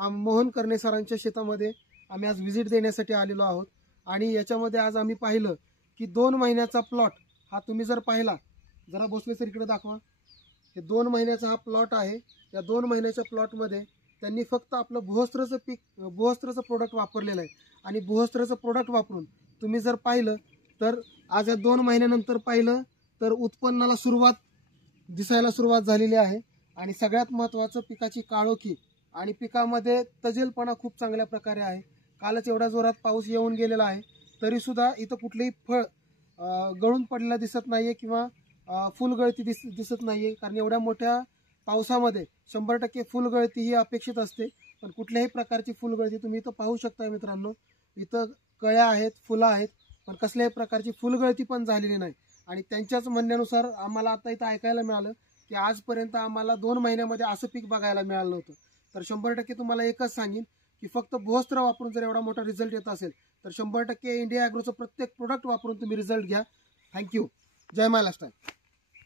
मोहन करणे सरांच्या शेतामध्ये आम्ही आज व्हिजिट देण्यासाठी आलेलो आहोत। आणि याच्यामध्ये आज आम्ही पाहिलं की 2 महिन्याचा प्लॉट हा तुम्ही जर पाहिला, जरा भोसले सर इकडे दाखवा, हे 2 महिन्याचा हा प्लॉट आहे। या 2 महिन्याच्या प्लॉटमध्ये त्यांनी फक्त आपलं भूवस्त्रचं पीक, भूवस्त्रचं प्रोडक्ट वापरलेलं आहे। आणि भूवस्त्रचं प्रोडक्ट वापरून तुम्ही जर पाहिलं तर आज या 2 महिन्यानंतर पाहिलं तर उत्पन्नाला दिसायला सुरुवात झालेली आहे। आणि सगळ्यात महत्त्वाचं पिकाची काळोखी आणि पिकामध्ये तजेलपणा खूप चांगल्या प्रकारे आहे। कालच एवढ्या जोरात पाऊस येऊन गेलेला आहे तरी सुद्धा इथं कुठलेही फळ गळून पडलेलं दिसत नाहीये किंवा फुलगळती दिसत नाहीये। कारण एवढ्या मोठ्या पावसामध्ये 100% फुलगळती ही अपेक्षित असते, पण कुठल्याही प्रकारची फुलगळती तुम्ही इथं पाहू शकता मित्रांनो। इथं कळ्या आहेत, फुलं आहेत, पण कसल्याही प्रकारची फुलगळती पण झालेली नाही। आणि त्यांच्याच म्हणण्यानुसार आम्हाला आता इथं ऐकायला मिळालं की आजपर्यंत आम्हाला 2 महिन्यामध्ये असं पीक बघायला मिळालं नव्हतं। तर 100% तुम्हाला एकच सांगेन की फक्त भूवस्त्र वापरून जर एवढा मोठा रिझल्ट येत असेल तर 100% इंडिया ॲग्रोचं प्रत्येक प्रोडक्ट वापरून तुम्ही रिझल्ट घ्या। थँक्यू। जय महाराष्ट्र।